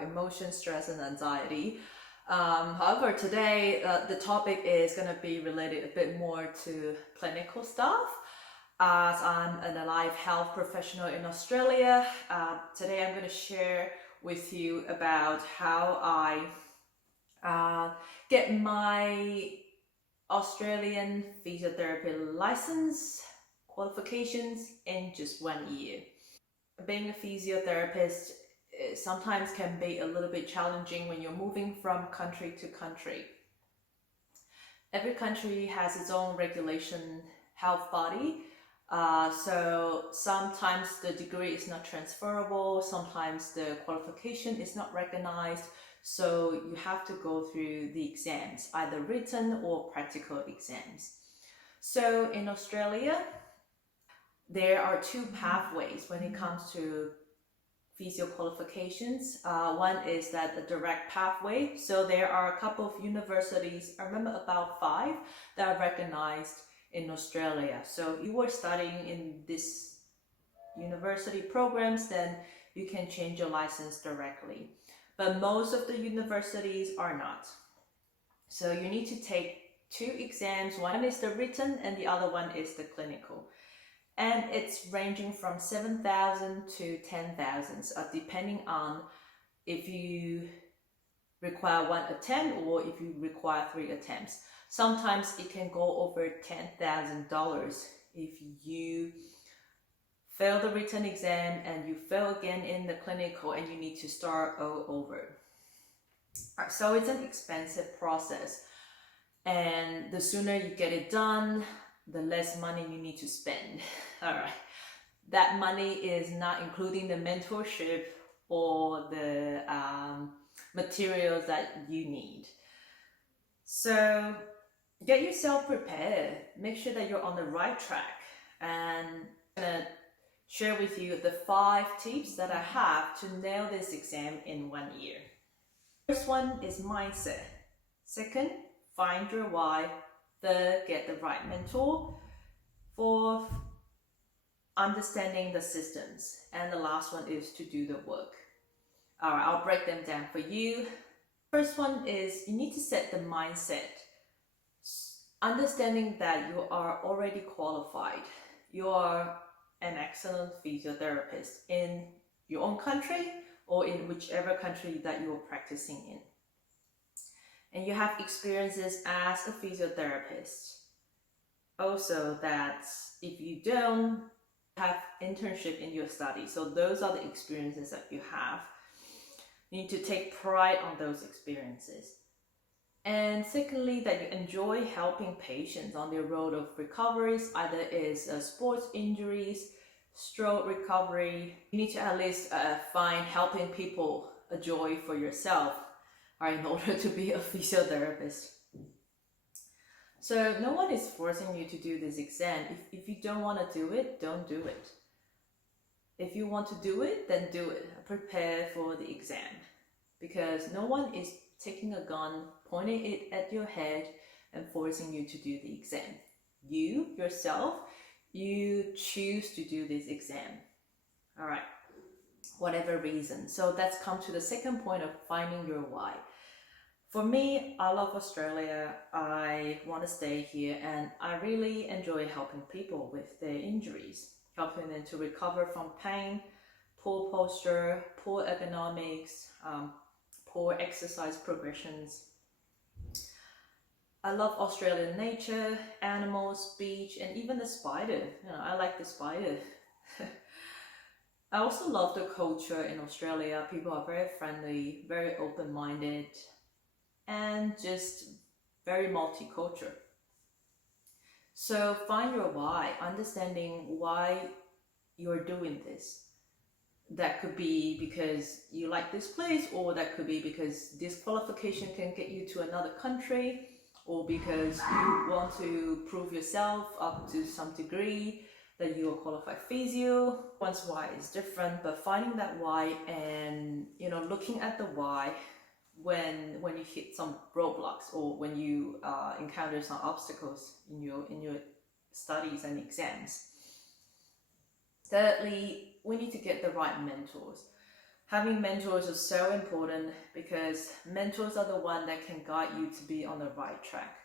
about emotion, stress, and anxiety. However, today the topic is going to be related a bit more to clinical stuff. As I'm an allied health professional in Australia, today I'm going to share with you about how I get my Australian physiotherapy license qualifications in just 1 year. Being a physiotherapist sometimes can be a little bit challenging when you're moving from country to country. Every country has its own regulation health body. So sometimes the degree is not transferable, sometimes the qualification is not recognized. So you have to go through the exams, either written or practical exams. So in Australia, there are two pathways when it comes to physio qualifications. One is that the direct pathway. So there are a couple of universities, I remember about 5, that are recognized in Australia. So if you were studying in this university programs, then you can change your license directly. But most of the universities are not. So you need to take 2 exams. One is the written and the other one is the clinical. And it's ranging from 7,000 to 10,000, depending on if you require 1 attempt or if you require 3 attempts. Sometimes it can go over $10,000 if you fail the written exam and you fail again in the clinical and you need to start all over. So it's an expensive process, and the sooner you get it done, the less money you need to spend. All right, that money is not including the mentorship or the materials that you need. So get yourself prepared, make sure that you're on the right track, and I'm gonna share with you the 5 tips that I have to nail this exam in 1 year. First one is mindset. Second, find your why. Third, get the right mentor. Fourth, understanding the systems. And the last one is to do the work. All right, I'll break them down for you. First one is you need to set the mindset. Understanding that you are already qualified. You are an excellent physiotherapist in your own country or in whichever country that you are practicing in. And you have experiences as a physiotherapist. Also, that if you don't have internship in your study, so those are the experiences that you have. You need to take pride on those experiences. And secondly, that you enjoy helping patients on their road of recoveries, either is sports injuries, stroke recovery. You need to at least find helping people a joy for yourself, right, in order to be a physiotherapist. So no one is forcing you to do this exam. If you don't want to do it, don't do it. If you want to do it, then do it. Prepare for the exam, because no one is taking a gun, pointing it at your head and forcing you to do the exam. You, yourself, you choose to do this exam. All right, whatever reason. So let's come to the second point of finding your why. For me, I love Australia. I want to stay here, and I really enjoy helping people with their injuries, helping them to recover from pain, poor posture, poor ergonomics, poor exercise progressions. I love Australian nature, animals, beach, and even the spider. I like the spider. I also love the culture in Australia. People are very friendly, very open-minded, and just very multicultural. So find your why, understanding why you're doing this. That could be because you like this place, or that could be because this qualification can get you to another country, or because you want to prove yourself up to some degree that you are qualified physio. One's why is different, but finding that why and looking at the why when you hit some roadblocks or when you encounter some obstacles in your studies and exams. Thirdly, we need to get the right mentors. Having mentors is so important because mentors are the one that can guide you to be on the right track.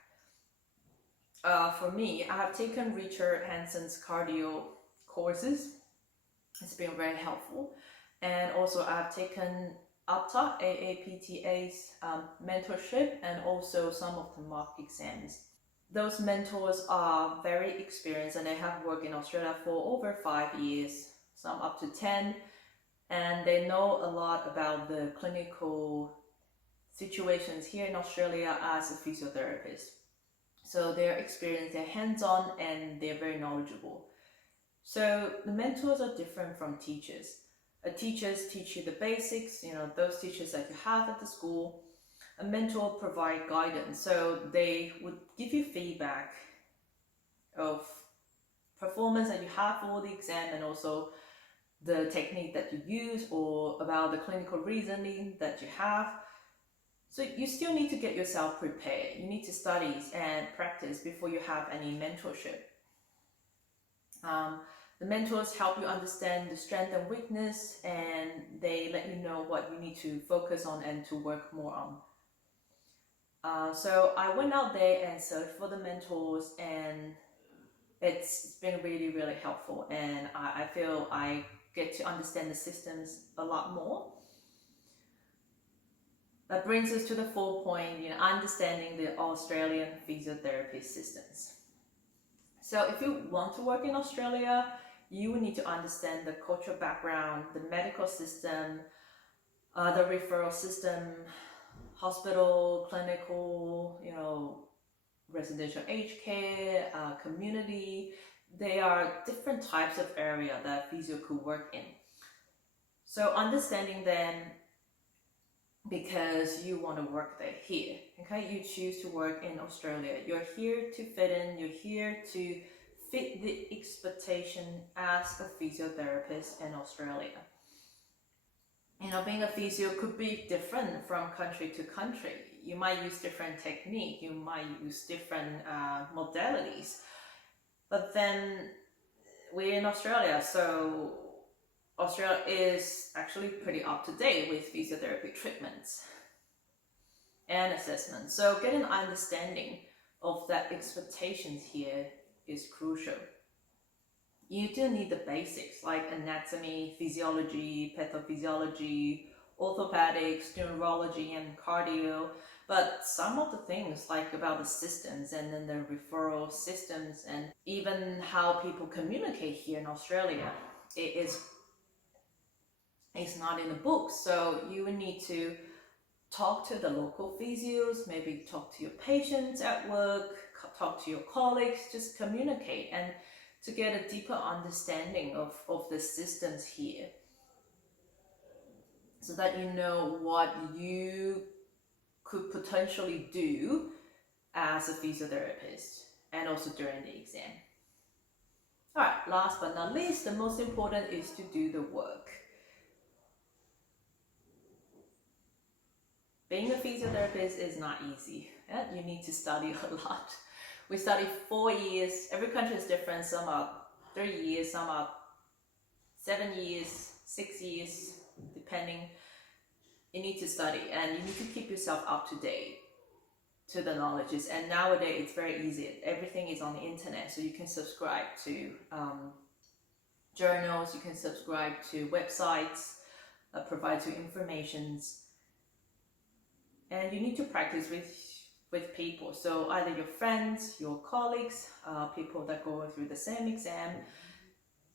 For me, I have taken Richard Hanson's cardio courses. It's been very helpful. And also I have taken AAPTA, AAPTA's mentorship, and also some of the mock exams. Those mentors are very experienced and they have worked in Australia for over 5 years, some up to 10, and they know a lot about the clinical situations here in Australia as a physiotherapist. So they're experienced, they're hands-on, and they're very knowledgeable. So the mentors are different from teachers. Teachers teach you the basics, those teachers that you have at the school. A mentor provide guidance, so they would give you feedback of performance that you have for the exam, and also the technique that you use, or about the clinical reasoning that you have. So you still need to get yourself prepared. You need to study and practice before you have any mentorship. The mentors help you understand the strength and weakness, and they let you know what you need to focus on and to work more on. So I went out there and searched for the mentors, and it's been really, really helpful, and I feel I get to understand the systems a lot more. That brings us to the 4th point, understanding the Australian physiotherapy systems. So if you want to work in Australia, you will need to understand the cultural background, the medical system, the referral system, hospital, clinical, residential aged care, community. They are different types of area that physio could work in. So understanding them, because you want to work there here, okay? You choose to work in Australia. You're here to fit in. You're here to fit the expectation as a physiotherapist in Australia. Being a physio could be different from country to country. You might use different technique. You might use different modalities. But then we're in Australia, so Australia is actually pretty up to date with physiotherapy treatments and assessments. So getting an understanding of that expectations here is crucial. You do need the basics like anatomy, physiology, pathophysiology, orthopedics, neurology, and cardio. But some of the things like about the systems, and then the referral systems, and even how people communicate here in Australia, it's not in the book. So you will need to talk to the local physios, maybe talk to your patients at work, talk to your colleagues, just communicate, and to get a deeper understanding of the systems here, so that you know what you could potentially do as a physiotherapist, and also during the exam. Alright, last but not least, the most important is to do the work. Being a physiotherapist is not easy. You need to study a lot. We study 4 years. Every country is different. Some are 3 years, some are 7 years, 6 years, depending. You need to study, and you need to keep yourself up to date to the knowledges. And nowadays it's very easy. Everything is on the internet, so you can subscribe to journals, you can subscribe to websites that provide you informations. And you need to practice with people. So either your friends, your colleagues, people that go through the same exam.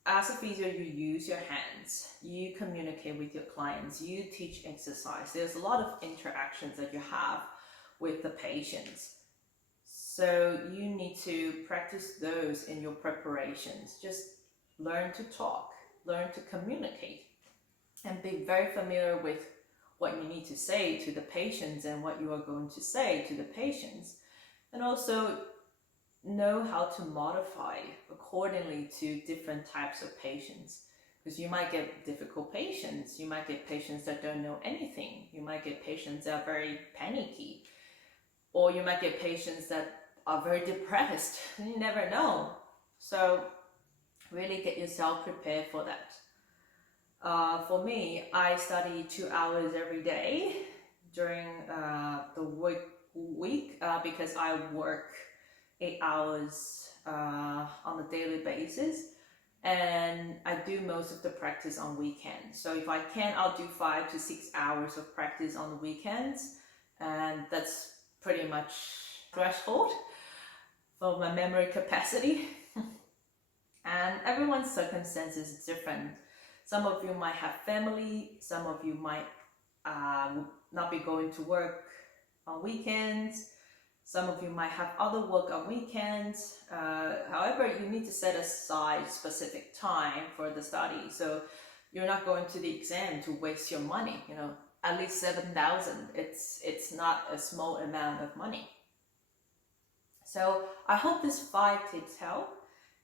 As a physio, you use your hands, you communicate with your clients, you teach exercise. There's a lot of interactions that you have with the patients. So you need to practice those in your preparations. Just learn to talk, learn to communicate, and be very familiar with what you need to say to the patients and what you are going to say to the patients. And also know how to modify accordingly to different types of patients. Because you might get difficult patients, you might get patients that don't know anything, you might get patients that are very panicky, or you might get patients that are very depressed. You never know. So really get yourself prepared for that. For me, I study 2 hours every day during the week because I work 8 hours on a daily basis, and I do most of the practice on weekends. So if I can, I'll do 5 to 6 hours of practice on the weekends, and that's pretty much threshold for my memory capacity. And everyone's circumstances is different. Some of you might have family, some of you might not be going to work on weekends, some of you might have other work on weekends. However, you need to set aside specific time for the study. So you're not going to the exam to waste your money. You know, at least 7,000. It's not a small amount of money. So I hope these 5 tips help.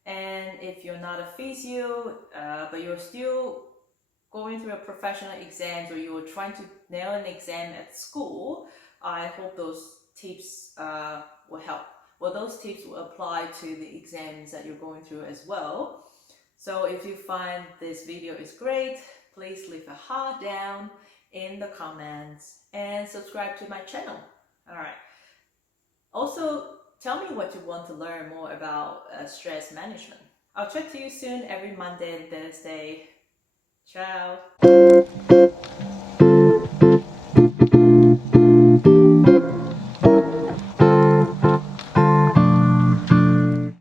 And if you're not a physio, but you're still going through a professional exams, or you're trying to nail an exam at school, I hope those tips will help. Well, those tips will apply to the exams that you're going through as well. So if you find this video is great, please leave a heart down in the comments and subscribe to my channel. All right. Also, tell me what you want to learn more about stress management. I'll chat to you soon every Monday and Thursday. Ciao!